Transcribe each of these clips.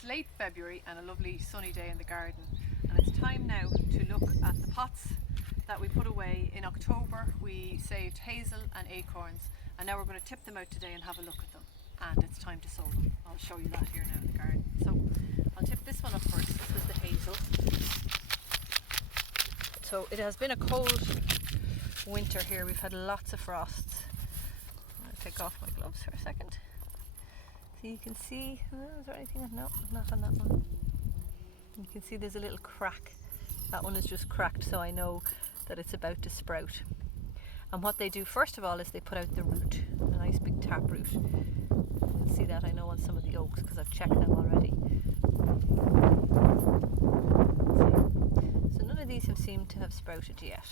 It's late February and a lovely sunny day in the garden, and it's time now to look at the pots that we put away. In October we saved hazel and acorns, and now we're going to tip them out today and have a look at them, and it's time to sow them. I'll show you that here now in the garden. So I'll tip this one up first. This was the hazel. So it has been a cold winter here. We've had lots of frosts. I'll take off my gloves for a second. So you can see, is there anything? No, not on that one. You can see there's a little crack. That one is just cracked, so I know that it's about to sprout. And what they do first of all is they put out the root, a nice big tap root. You can see that, I know, on some of the oaks because I've checked them already. So none of these have seemed to have sprouted yet.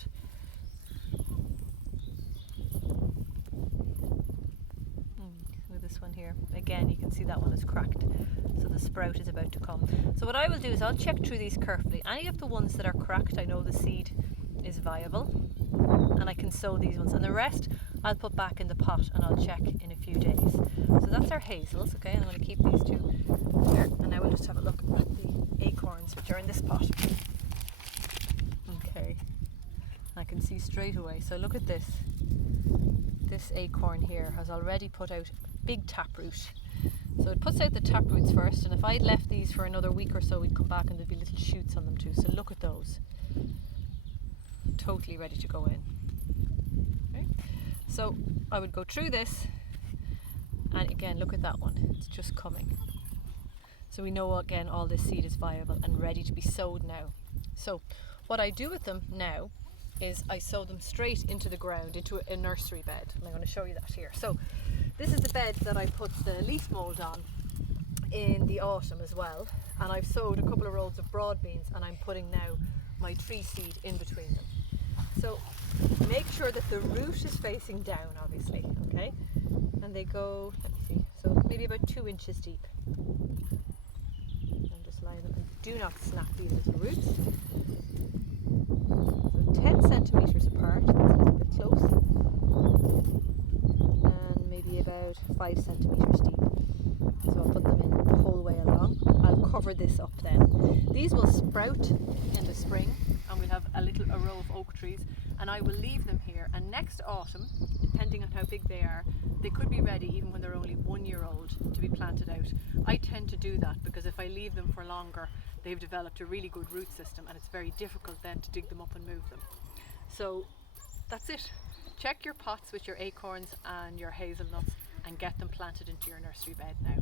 This one here, again, you can see that one is cracked, so the sprout is about to come. So what I will do is I'll check through these carefully. Any of the ones that are cracked, I know the seed is viable and I can sow these ones, and the rest I'll put back in the pot and I'll check in a few days. So that's our hazels, okay, and I'm going to keep these two there, and now we'll just have a look at the acorns which are in this pot. Okay, I can see straight away. So look at this. This acorn here has already put out big taproot. So it puts out the taproots first, and if I'd left these for another week or so, we'd come back and there'd be little shoots on them too. So look at those. Totally ready to go in. Okay. So I would go through this, and again, look at that one. It's just coming. So we know again all this seed is viable and ready to be sowed now. So what I do with them now is I sow them straight into the ground, into a nursery bed. And I'm going to show you that here. So this is the bed that I put the leaf mould on in the autumn as well, and I've sowed a couple of rows of broad beans, and I'm putting now my tree seed in between them. So make sure that the root is facing down, obviously, okay? And they go, let me see, so maybe about 2 inches deep. And just line them, and do not snap these little roots. So 10 centimetres apart, that's a little bit close. And maybe about 5 centimetres deep. So I'll put them in the whole way along. I'll cover this up then. These will sprout in the spring, and we'll have a row of oak trees, and I will leave them here, and next autumn, depending on how big they are, they could be ready even when they're only 1 year old to be planted out. I tend to do that because if I leave them for longer, they've developed a really good root system, and it's very difficult then to dig them up and move them. So that's it. Check your pots with your acorns and your hazelnuts and get them planted into your nursery bed now.